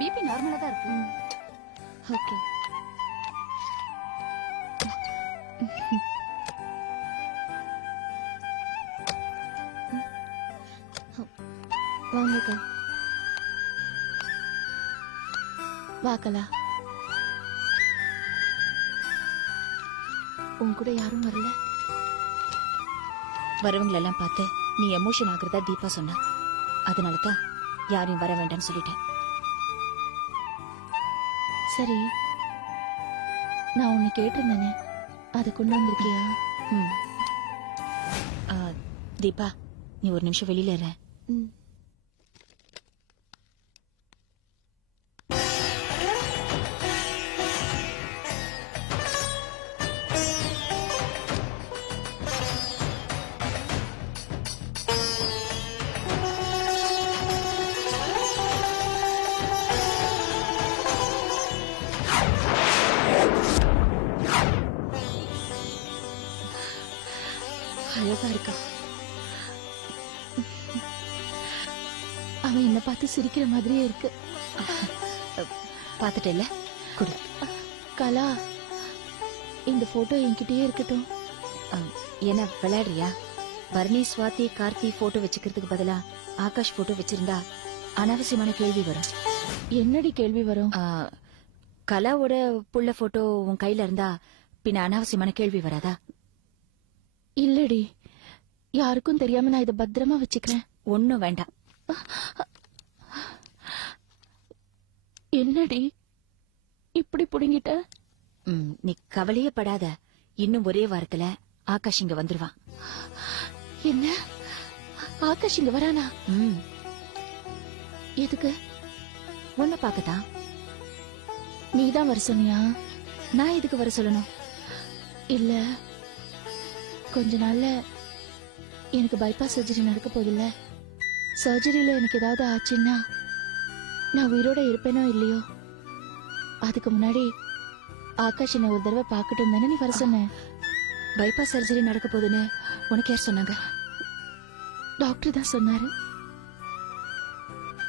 BP நார்மலா தான் இருக்கு. ஓகே. வாங்கக்கா. வாக்கலா. உன் கூட யாரும் வரல? வரவங்களெல்லாம் பார்த்து நீ எமோஷன் ஆகுறதா தீபா சொன்னா, அதனாலதான் யாரையும் வர வேண்டாம்னு சொல்லிட்டேன். சரி, நான் உன்னை கேட்டிருந்தேனே, அதை கொண்டு வந்திருக்கியா? தீபா, நீ ஒரு நிமிஷம் வெளியில இரு. அழகா இருக்கா. அவன் என்ன பார்த்து சிரிக்கிற மாதிரியே இருக்கு. பாத்துட்டேல்ல, குடு. கலா, இந்த போட்டோ என்கிட்டயே இருக்கட்டும். என்ன விளையாடுறியா? பரணி, ஸ்வாதி, கார்த்தி போட்டோ வச்சுக்கிறதுக்கு பதிலா ஆகாஷ் போட்டோ வச்சிருந்தா அனாவசியமான கேள்வி வரும். என்னடி கேள்வி வரும்? கலாவோட புள்ள போட்டோ உன் கையில இருந்தா பின்ன அனாவசியமான கேள்வி வராதா? இல்லடி, யாருக்கும் தெரியாம நான் இதை பத்திரமா வச்சுக்கிறேன். ஒண்ணும் வேண்டாம். என்னடி இப்படி புடுங்கிட்ட? நீ கவலையே படாத. இன்னும் ஒரே வாரத்துல ஆகாஷ் இங்க வந்துருவான். என்ன, ஆகாஷ் இங்க வரானா? எதுக்கு? உன்னை பாக்கத்தான். நீதான் வர சொன்னியா? நான் எதுக்கு வர சொல்லணும்? இல்ல, கொஞ்ச நாள்ல எனக்கு பைபாஸ் சர்ஜரி நடக்க போதில்ல. சர்ஜரியில எனக்கு ஏதாவது ஆச்சுன்னா நான் உயிரோட இருப்பேனோ இல்லையோ, அதுக்கு முன்னாடி ஆகாஷ் என்ன ஒரு தடவை பாக்கட்டும் தானே நீ வர சொன்ன. பைபாஸ் சர்ஜரி நடக்க போகுதுன்னு உனக்கு யார் சொன்னாங்க? டாக்டர் தான் சொன்னாரு.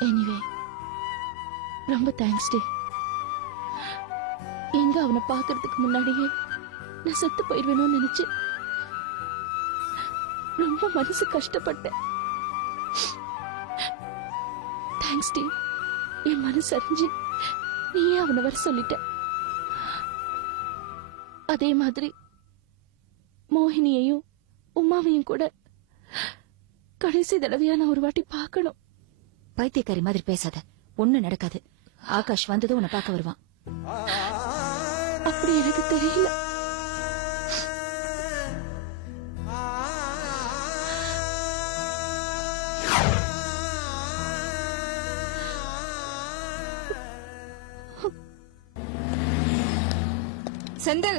எனிவே, ரொம்ப தேங்க்ஸ் டி. எங்க அவனை பாக்குறதுக்கு முன்னாடியே நான் செத்து போயிடுவேணும்னு நினைச்சு ரொம்ப மனசு கஷ்டப்பட்டேன். Thanks D. என் மனசு அறிஞ்சு நீயே அவனை வர சொல்லிட்ட. அதே மாதிரி மோகினியையும் உமாவையும் கூட கடைசி தடவையா நான் ஒரு வாட்டி பார்க்கணும். பைத்தியக்காரி மாதிரி பேசாத, ஒண்ணு நடக்காது. ஆகாஷ் வந்ததும் உன்னை பார்க்க வருவான். அப்படி எனக்கு தெரியல. செந்தில்,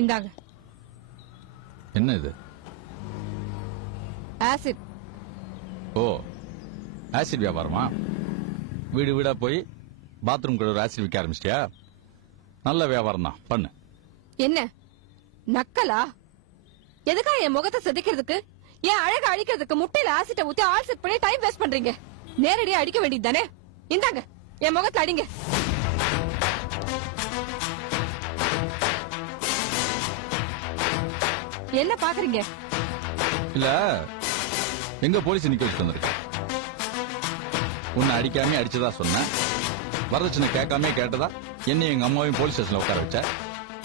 இந்தாங்க. என்ன இது? ஆசிட். ஓ, ஆசிட் வியாபாரமா? வீடு வீடா போய் பாத்ரூம் கழுவுற ஆசிட் விற்க ஆரம்பிச்சிட்டியா? நல்ல வியாபாரம் தான், பண்ணு. என்ன நக்கலா? எதுக்கா என் முகத்தை செதுக்கிறதுக்கு, என் அழக அழிக்கிறதுக்கு முட்டையில ஆசிட்ட ஊத்தி ஆல் செட் பண்ணி டைம் வேஸ்ட் பண்றீங்க? நேரடியா அடிக்க வேண்டியது தானே? இந்தாங்க, என் முகத்துல அடிங்க. என்ன பாக்குறீங்க? இல்ல, எங்க போலீஸ் நிக்க வச்சுட்டு வந்திருக்க? உன்னை அடிக்காம அடிச்சதா சொன்ன, வரதட்சணை கேட்காம கேட்டதா என்னையும் எங்க அம்மாவையும் போலீஸ் ஸ்டேஷன்ல உட்கார வச்ச.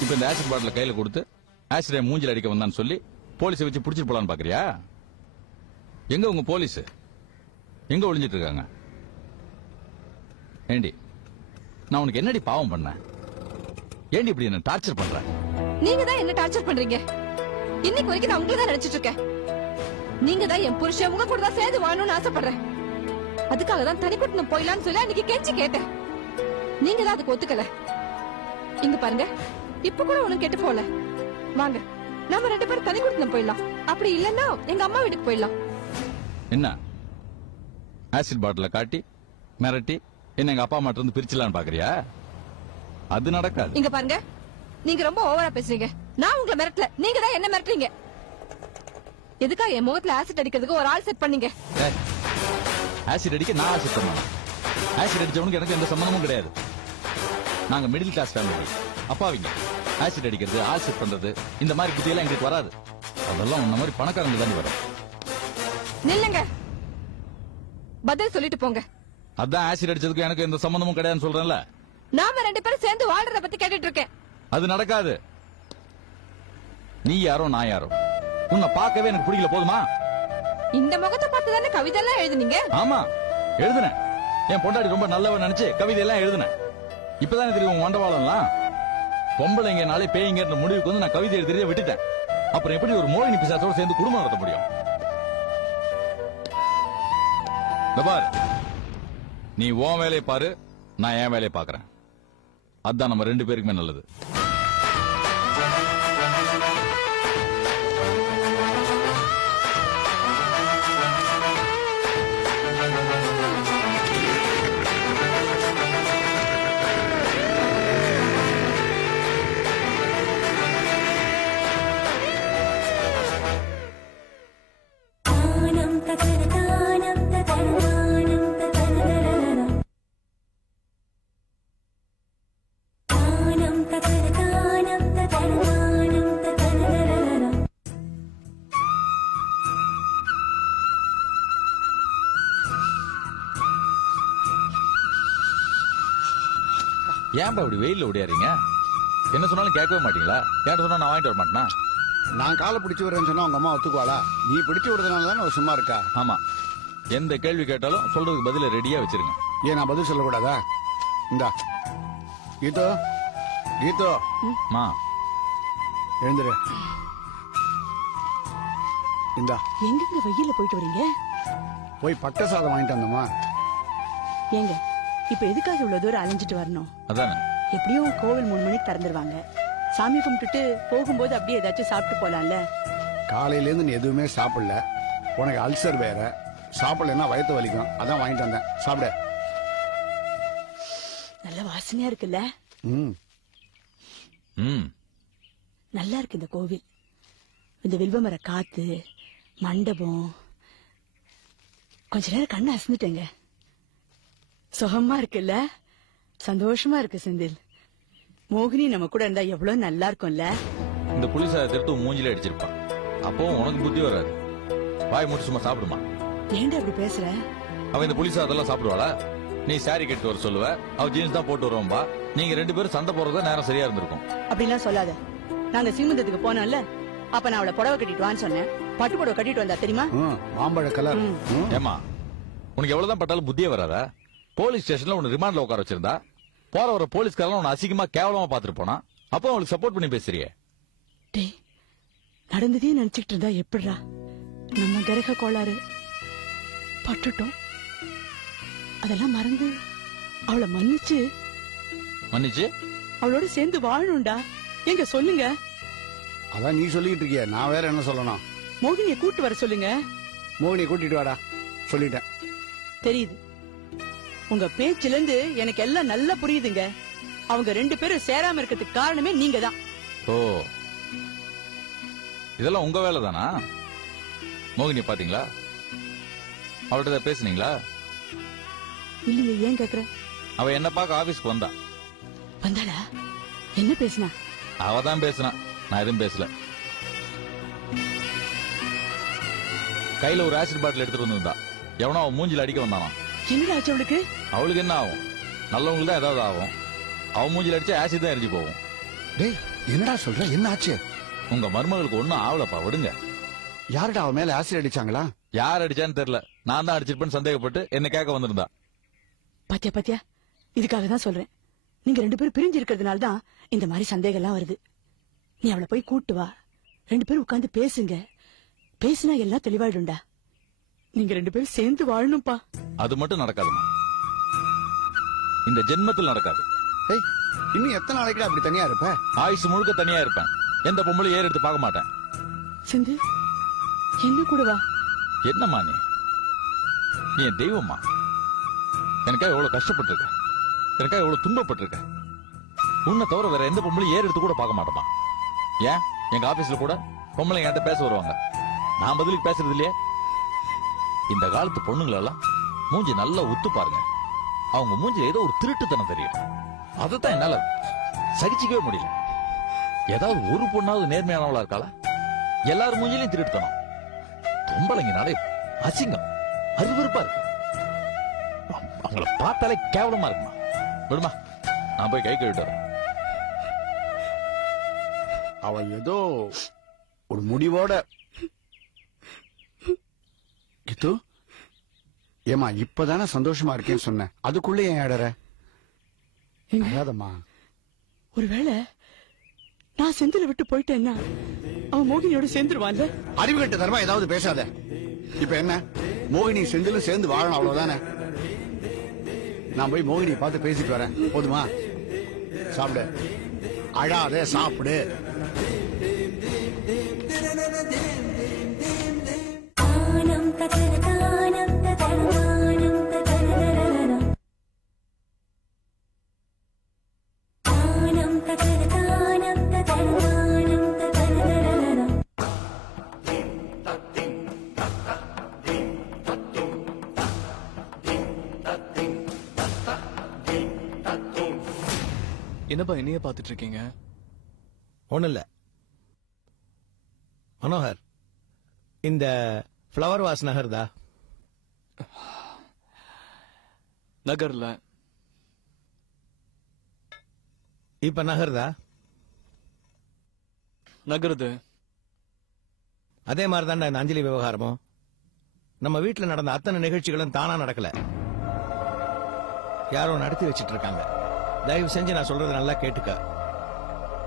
இப்ப இந்த ஆசிட் பாட்டில கையில கொடுத்து ஆசிடை மூஞ்சில் அடிக்க வந்தான்னு சொல்லி போலீஸை வச்சு புடிச்சிட்டு போலான்னு பாக்குறியா? எங்க உங்க போலீஸ்? எங்க ஒளிஞ்சிட்டு இருக்காங்க? ஏண்டி, நான் உனக்கு என்னடி பாவம் பண்ண? ஏண்டி இப்படி என்ன டார்ச்சர் பண்ற? நீங்க தான் என்ன டார்ச்சர் பண்றீங்க. இன்னைக்கு வரைக்கும் நான் உங்களை தான் நினைச்சிட்டு இருக்கேன். நீங்க தான் என் புருஷன், உங்க கூட தான் சேர்ந்து வாழணும்னு ஆசைப்படுறேன். அதுக்காக தான் தனி குடும்பம் போயிடலான்னு சொல்லி அன்னைக்கு கெஞ்சி கேட்டேன். நீங்க தான் அதுக்கு ஒத்துக்கல. இங்க பாருங்க, இப்ப கூட ஒண்ணும் கெட்டு போல. வாங்க, நம்ம 2 பேரும் தனி குடும்பம் போயிடலாம். அப்படி இல்லன்னா எங்க அம்மா வீட்டுக்கு போயிடலாம். என்ன ஆசிட் பாட்டில காட்டி மிரட்டி என்ன எங்க அப்பா அம்மா இருந்து பிரிச்சலான்னு பாக்குறியா? அது நடக்காது. இங்க பாருங்க, நீங்க ரொம்ப ஓவரா பேசுறீங்க. நான் உங்களை மிரட்டல, நீங்க தான் என்ன மிரட்டுறீங்க. எதுக்கா என் முகத்துல ஆசிட் அடிக்கிறதுக்கு ஒரு ஆள் செட் பண்ணீங்க? ஆசிட் அடிக்க நான் ஆசிட் பண்ணேன். ஆசிட் அடிச்சவனுக்கு எனக்கு எந்த சம்பந்தமும் கிடையாது. நாங்க மிடில் கிளாஸ் ஃபேமிலி, அப்பாவிங்க. ஆசிட் அடிக்கிறது, ஆள் செட் பண்றது, இந்த மாதிரி புத்தியெல்லாம் எங்களுக்கு வராது. அதெல்லாம் உன்ன மாதிரி பணக்காரங்க தானே வரும். நில்லுங்க, பதில் சொல்லிட்டு போங்க. அதான் ஆசிட் அடிச்சதுக்கு எனக்கு எந்த சம்பந்தமும் கிடையாதுன்னு சொல்றேன்ல. நாம 2 பேரும் சேர்ந்து வாழ்றத பத்தி கேட்டுட்டு இருக்கேன். அது நடக்காது. நீ யாரோ நான் யாரோ, உன்னை பார்க்கவே எனக்கு பிடிக்கல. போதுமா? இந்த முகத்தை பார்த்து தானே கவிதை எல்லாம் எழுதுனீங்க? ஆமா, எழுதுனேன். என் பொண்டாடி ரொம்ப நல்லவன் நினைச்சு கவிதை எல்லாம் எழுதுனேன். இப்பதானே தெரியும் உன் மண்டவாளம்லாம். பொம்பளைங்க நாளே பேய்ங்க முடிவுக்கு வந்து நான் கவிதை எழுதுறத விட்டுட்டேன். அப்புறம் எப்படி ஒரு மோகினி பிசாசோட சேர்ந்து குடும்பம் நடத்த முடியும்? பார், நீ உன் வேலையை பாரு, நான் என் வேலையை பாக்குறேன். அதான் நம்ம 2 பேருக்குமே நல்லது. ஏன்பா இப்படி வெயில்ல ஓடியாரீங்க? என்ன சொன்னாலும் கேட்கவே மாட்டீங்களா? கேட்ட சொன்னா நான் வாங்கிட்டு வர மாட்டேனா? நான் காலை பிடிச்சி விடுறேன்னு சொன்னா உங்க அம்மா ஒத்துக்குவாளா? நீ பிடிச்சி விடுறதுனால தானே அவ சும்மா இருக்கா. ஆமா, எந்த கேள்வி கேட்டாலும் சொல்றதுக்கு பதில ரெடியா வச்சிருங்க. ஏன் நான் பதில் சொல்லக்கூடாதா? இந்தா கீதோ, கீதோ மா எழுந்துரு. இந்தா எங்கெங்க வெயில்ல போயிட்டு வரீங்க? போய் பக்க சாதம் வாங்கிட்டு வந்தோமா. ஏங்க இப்ப எதுக்காக இவ்வளவு தூரம் அலைஞ்சிட்டு வரணும்? அதானே, எப்படியும் கோவில் 3 மணிக்கு திறந்துருவாங்க. சாமி கும்பிட்டுட்டு போகும்போது அப்படியே ஏதாச்சும் சாப்பிட்டு போலாம்ல. காலையில இருந்து நீ எதுவுமே சாப்பிடல. உனக்கு அல்சர் வேற. சாப்பிடலன்னா வயிற்று வலிக்கும். அதான் வாங்கிட்டு வந்தேன், சாப்பிட. நல்ல வாசனையா இருக்குல்ல? ம் ம், நல்லா இருக்கு இந்த கோவில். இந்த வில்வமர காத்து, மண்டபம். கொஞ்ச நேரம் கண்ணு அசந்துட்டேங்க. சுகமா இருக்குல்ல? சந்தோஷமா இருக்கு செந்தில். மோகினி நம்ம கூட இருந்தா எவ்வளவு நல்லா இருக்கும்ல? இந்த புலிசார திருட்டு மூஞ்சில அடிச்சிருப்பான். அப்பவும் உனக்கு புத்தி வராது. வாய் மூட்டு சும்மா சாப்பிடுமா. ஏன்டா அப்படி பேசுற? அவ இந்த புலிசார அதெல்லாம் சாப்பிடுவாளா? நீ சாரி கட்டு வர சொல்லுவ, அவ ஜீன்ஸ் தான் போட்டு வருவோம்பா. நீங்க 2 பேரும் சண்டை போறதா நேரம் சரியா இருந்திருக்கும். அப்படிலாம் சொல்லாத. நாங்க சீமந்தத்துக்கு போனோம்ல, அப்ப நான் அவளை புடவை கட்டிட்டு வான்னு சொன்னேன். பட்டு புடவை கட்டிட்டு வந்தா தெரியுமா? மாம்பழ கலர். ஏமா, உனக்கு எவ்வளவுதான் பட்டாலும் புத்தியே வராதா? போலீஸ் ஸ்டேஷன்ல உன்னை ரிமாண்ட்ல உட்கார வச்சிருந்தா போற வர போலீஸ்காரன் உன்னை அசிங்கமா கேவலமா பாத்துட்டு போனா, அப்போ அவளுக்கு சப்போர்ட் பண்ணி பேசுறியே. டேய், நடந்ததே நினைச்சுக்கிட்டு இருந்தா எப்படிடா? நம்ம கிரக கோளாறு பட்டுட்டோம். அதெல்லாம் மறந்து அவளை மன்னிச்சு அவளோட சேர்ந்து வாழணும்டா. எங்க சொல்லுங்க. அதான் நீ சொல்லிட்டு இருக்கிய, நான் வேற என்ன சொல்லணும்? மோகினியை கூட்டு வர சொல்லுங்க. மோகினியை கூட்டிட்டு வாடா, சொல்லிட்டேன். தெரியுது, உங்க பேச்சுல இருந்து எனக்கு எல்லாம் நல்லா புரியுதுங்க. அவங்க 2 பேரும் சேராம இருக்கிறதுக்கு காரணமே நீங்க தான். ஓ, இதெல்லாம் உங்க வேலை தானா? மோகினி பாத்தீங்களா? அவள்கிட்ட பேசுனீங்களா? இல்லையே, ஏன் கேக்குற? அவ என்ன பார்க்க ஆபீஸ்க்கு வந்தா. வந்தாளா? என்ன பேசினா? அவ தான் பேசினா, நான் எதுவும் பேசல. கையில ஒரு ஆசிட் பாட்டில் எடுத்துட்டு வந்திருந்தா. எவனோ அவன் மூஞ்சில அடிக்க வந்தானா. என்னடா ஆச்சு அவளுக்கு? அவளுக்கு என்ன ஆகும்? நல்லவங்களுக்கு தான் ஏதாவது ஆகும். அவன் மூஞ்சில அடிச்சா ஆசிட் தான் எரிஞ்சு போகும். டேய், என்னடா சொல்ற? என்ன ஆச்சு? உங்க மருமகளுக்கு ஒண்ணும் ஆவலப்பா, விடுங்க. யாருடா அவ மேல ஆசிட் அடிச்சாங்களா? யார் அடிச்சான்னு தெரியல. நான் தான் அடிச்சிருப்பேன்னு சந்தேகப்பட்டு என்ன கேட்க வந்திருந்தா. பாத்தியா பாத்தியா, இதுக்காக தான் சொல்றேன். நீங்க 2 பேரும் பிரிஞ்சு இருக்கிறதுனால தான் இந்த மாதிரி சந்தேகம் எல்லாம் வருது. நீ அவளை போய் கூட்டு வா, 2 பேரும் உட்கார்ந்து பேசுங்க. பேசினா எல்லாம் தெளிவாயிடும்டா. நீங்க 2 பேரும் சேர்ந்து வாழணும்பா. அது மட்டும் நடக்காதுமா, இந்த ஜென்மத்தில் நடக்காது. ஏய், இன்னும் எத்தனை நாளைக்கு அப்படி தனியா இருப்ப? ஆயுசு முழுக்க தனியா இருப்பேன். எந்த பொம்பளை ஏறு எடுத்து பார்க்க மாட்டேன். சிந்து, என்ன கூட வா. என்னம்மா நீ என் தெய்வம்மா. எனக்காக எவ்வளவு கஷ்டப்பட்டிருக்க, எனக்காக எவ்வளவு துன்பப்பட்டிருக்க. உன்னை தவிர வேற எந்த பொம்பளையும் ஏறு எடுத்து கூட பார்க்க மாட்டோமா? ஏன் எங்க ஆபீஸ்ல கூட பொம்பளை என்கிட்ட பேச வருவாங்க, நான் பதிலுக்கு பேசுறது இல்லையே. இந்த காலத்து பொண்ணுங்களெல்லாம் மூஞ்சி நல்லா உத்து பாருங்க, அவங்க மூஞ்சி ஏதோ ஒரு திருட்டுத்தனம் தெரியும். அதுதான் என்னால சகிச்சிக்கவே முடியல. ஏதாவது ஒரு பொண்ணாவது நேர்மையானவளா இருக்காளா? எல்லாரும் மூஞ்சிலையும் திருட்டுத்தனம். பொம்பளைங்கனாலே அசிங்கம், அருவருப்பா இருக்கு. அவங்கள பார்த்தாலே கேவலமா இருக்குமா? விடுமா, நான் போய் கை கழுவிட்டு வரேன். அவன் ஏதோ ஒரு முடிவோட கித்து, ஏமா இப்பதானே சந்தோஷமா இருக்கேன்னு சொன்னேன், அதுக்குள்ளே ஏன் ஆடற? அழாதம்மா. ஒருவேளை நான் செந்தில விட்டு போயிட்டேன்னா அவன் மோகினியோட சேர்ந்துருவான்ல. அறிவு கட்ட தரமா ஏதாவது பேசாத. இப்ப என்ன, மோகினி செந்திலும் சேர்ந்து வாழணும், அவ்வளவுதானே. நான் போய் மோகினி பார்த்து பேசிட்டு வரேன், போதுமா? சாப்பிடு, அழாத, சாப்பிடு. என்னப்பா என்னைய பாத்துட்டு இருக்கீங்க? ஒண்ணும் இல்ல மனோகர், இந்த ஃப்ளவர் வாஸ் நகர்தா? நகர்ல. இப்ப நகர்தா? நகருது. அதே மாதிரிதான் இந்த அஞ்சலி விவகாரமும். நம்ம வீட்டுல நடந்த அத்தனை நிகழ்ச்சிகளும் தானா நடக்கல, யாரோ நடத்தி வச்சிட்டு இருக்காங்க. தயவு செஞ்சு நான் சொல்றத நல்லா கேட்டுக்க.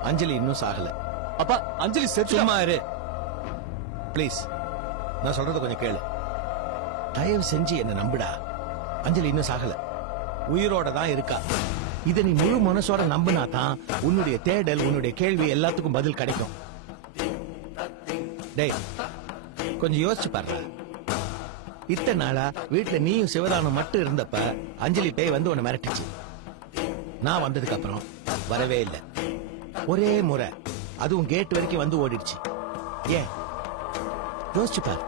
அஞ்சலி இன்னும் சாகல. அப்பா, அஞ்சலி செத்து. சும்மா இரு பிளீஸ், நான் சொல்றத கொஞ்சம் கேளு. தயவு செஞ்சு என்ன நம்புடா. அஞ்சலி இன்னும் சாகல, உயிரோட தான் இருக்கா. இத நீ முழு மனசோட நம்பினா தான் உன்னுடைய தேடல், உன்னுடைய கேள்வி எல்லாத்துக்கும் பதில் கிடைக்கும். டேய், கொஞ்சம் யோசிச்சு பாரு. இத்தனை நாளா வீட்டுல நீயும் சிவதானம் மட்டும் இருந்தப்ப அஞ்சலி பேய் வந்து உன்னை மிரட்டிச்சு. நான் வந்ததுக்கு அப்புறம் வரவே இல்லை. ஒரே முறை, அதுவும் கேட் வரைக்கும் வந்து ஓடிடுச்சு. ஏன் யோசிச்சு பாரு.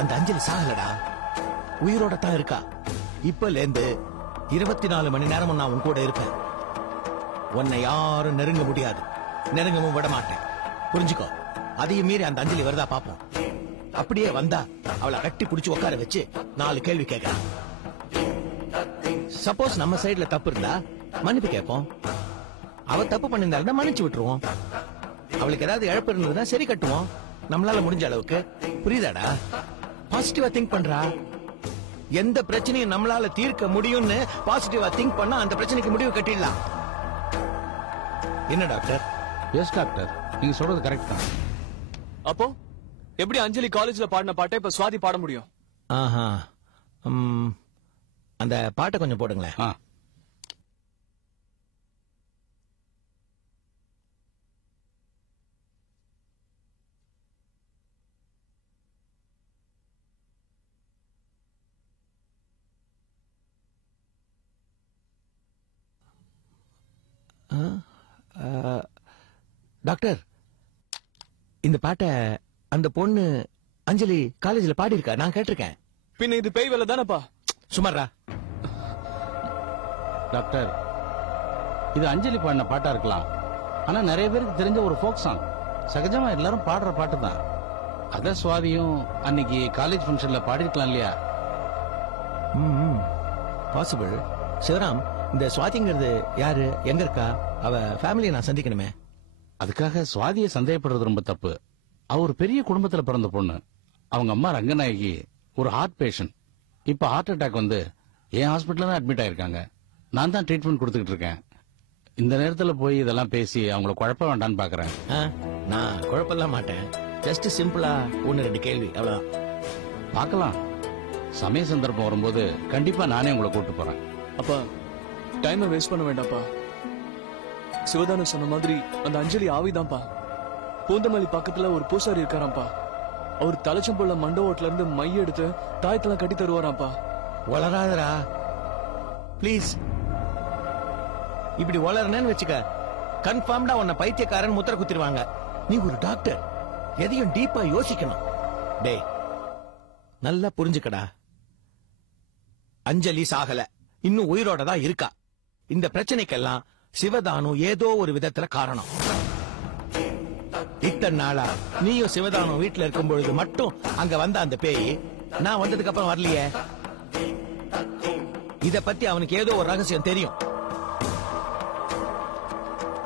அந்த அஞ்சலி சாகலடா, உயிரோட தான் இருக்கா. இப்பல இருந்து 24 மணி நேரமும் நான் உன் கூட இருப்பேன். உன்னை யாரும் நெருங்க முடியாது, நெருங்கவும் விட மாட்டேன். புரிஞ்சுக்கோ. அதையும் மீறி அந்த அஞ்சலி வருதா பாப்போம். அப்படியே வந்தா அவளை கட்டி பிடிச்சு உட்கார வச்சு 4 கேள்வி கேட்கலாம். சப்போஸ் நம்ம சைடுல தப்பு இருந்தா மன்னிப்பு கேட்போம். அவ தப்பு பண்ணிருந்தா மன்னிச்சு விட்டுருவோம். அவளுக்கு ஏதாவது இழப்பு இருந்ததுன்னா சரி கட்டுவோம், நம்மளால முடிஞ்ச அளவுக்கு. புரியுதாடா? பாசிட்டிவா திங்க் பண்றா. எந்த பிரச்சனையும் நம்மளால தீர்க்க முடியும்னு பாசிட்டிவா திங்க் பண்ணா அந்த பிரச்சனைக்கு முடிவு கட்டிடலாம். என்ன டாக்டர்? எஸ் டாக்டர், நீங்க சொல்றது கரெக்ட் தான். அப்போ எப்படி அஞ்சலி காலேஜ்ல பாடின பாட்டை இப்ப சுவாதி பாட முடியும்? ஆஹா, அந்த பாட்டை கொஞ்சம் போடுங்களேன். டாக்டர், இந்த பாட்டை அந்த பொண்ணு அஞ்சலி காலேஜ்ல பாடி இருக்கா, நான் கேட்டிருக்கேன். பின்ன இது பேய் வேலை தானப்பா? சுமாரா டாக்டர், இது அஞ்சலி பாடின பாட்டா இருக்கலாம், ஆனா நிறைய பேருக்கு தெரிஞ்ச ஒரு ஃபோக் சாங். சகஜமா எல்லாரும் பாடுற பாட்டு தான். அத சுவாதியும் அன்னைக்கு காலேஜ் ஃபங்க்ஷன்ல பாடிருக்கலாம் இல்லையா? பாசிபிள். சிவராம், இந்த சுவாதிங்கிறது யாரு, எங்க இருக்கா, அவ ஃபேமிலியை நான் சந்திக்கணுமே. அதுக்காக சுவாதியை சந்தேகப்படுறது ரொம்ப தப்பு. அவ ஒரு பெரிய குடும்பத்துல பிறந்த பொண்ணு. அவங்க அம்மா ரங்கநாயகி ஒரு ஹார்ட் பேஷண்ட். இப்ப ஹார்ட் அட்டாக் வந்து என் ஹாஸ்பிட்டல்ல தான் அட்மிட் ஆயிருக்காங்க. நான் தான் ட்ரீட்மெண்ட் கொடுத்துக்கிட்டு இருக்கேன். இந்த நேரத்துல போய் இதெல்லாம் பேசி அவங்கள குழப்ப வேண்டான்னு பாக்குறேன். நான் குழப்பலாம் மாட்டேன். ஜஸ்ட் சிம்பிளா 1-2 கேள்வி, அவ்வளவுதான். பார்க்கலாம், சமய சந்தர்ப்பம் வரும்போது கண்டிப்பா நானே உங்களை கூட்டு போறேன். அப்பா, டைமை வேஸ்ட் பண்ண வேண்டாம்ப்பா. சிவதானு சொன்ன மாதிரி அந்த அஞ்சலி ஆவிதான்ப்பா. பூந்தமல்லி பக்கத்துல ஒரு பூசாரி இருக்காராம்ப்பா. அவர் தலைச்சம்புள்ள மண்டபத்துல இருந்து மைய எடுத்து தாயத்தெல்லாம் கட்டி தருவாராம்ப்பா. வளராதரா ப்ளீஸ். இப்படி வளரனேன்னு வச்சுக்க, கன்ஃபார்ம்டா உன்னை பைத்தியக்காரன் முத்திர குத்திடுவாங்க. நீ ஒரு டாக்டர், எதையும் டீப்பா யோசிக்கணும். டே நல்லா புரிஞ்சுக்கடா, அஞ்சலி சாகல, இன்னும் உயிரோட தான் இருக்கா. இந்த பிரச்சனைக்கெல்லாம் சிவதானு ஏதோ ஒரு விதத்துல காரணம். இத்தனை நாளா நீயும் சிவதானு வீட்டுல இருக்கும் பொழுது மட்டும் அங்க வந்த அந்த பேய் நான் வந்ததுக்கு அப்புறம் வரலையே. இத பத்தி அவனுக்கு ஏதோ ஒரு ரகசியம் தெரியும்.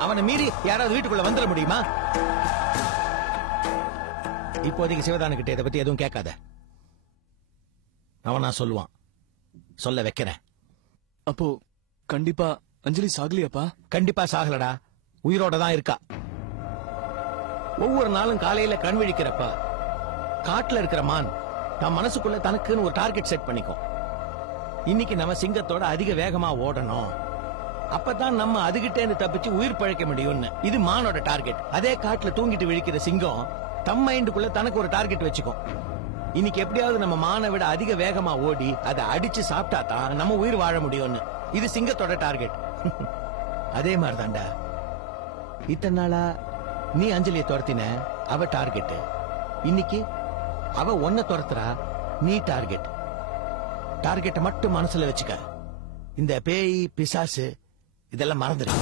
அவனை மீறி யாராவது வீட்டுக்குள்ள வந்துட முடியுமா? இப்போதைக்கு சிவதானு கிட்ட இதை பத்தி எதுவும் கேட்காத. அவனா சொல்லுவான், சொல்ல வைக்கிறேன். அப்போ கண்டிப்பா அஞ்சலி சாகலையாப்பா? கண்டிப்பா சாகலடா, உயிரோட தான் இருக்கா. ஒவ்வொரு நாளும் காலையில கண் விழிக்கிறப்ப காட்டுல இருக்கிற மான் நம்ம மனசுக்குள்ள தனக்குன்னு ஒரு டார்கெட் செட் பண்ணிக்கும். இன்னைக்கு நம்ம சிங்கத்தோட அதிக வேகமா ஓடணும், அப்பதான் நம்ம அதுகிட்ட இருந்து தப்பிச்சு உயிர் பழைக்க முடியும்னு. இது மானோட டார்கெட். அதே காட்டுல தூங்கிட்டு விழிக்கிற சிங்கம் தம் மைண்டுக்குள்ள தனக்கு ஒரு டார்கெட் வச்சுக்கும். இன்னைக்கு எப்படியாவது நம்ம மானை விட அதிக வேகமா ஓடி அதை அடிச்சு சாப்பிட்டா தான் நம்ம உயிர் வாழ முடியும்னு. இது சிங்கத்தோட டார்கெட். அதே மாதிரிதான்டா இத்தனை நாளா நீ அஞ்சலியை துரத்தின, அவ டார்கெட். இன்னைக்கு அவ ஒன்ன துரத்துறா, நீ டார்கெட். டார்கெட்டை மட்டும் மனசுல வச்சுக்க. இந்த பேய் பிசாசு இதெல்லாம் மறந்துடு.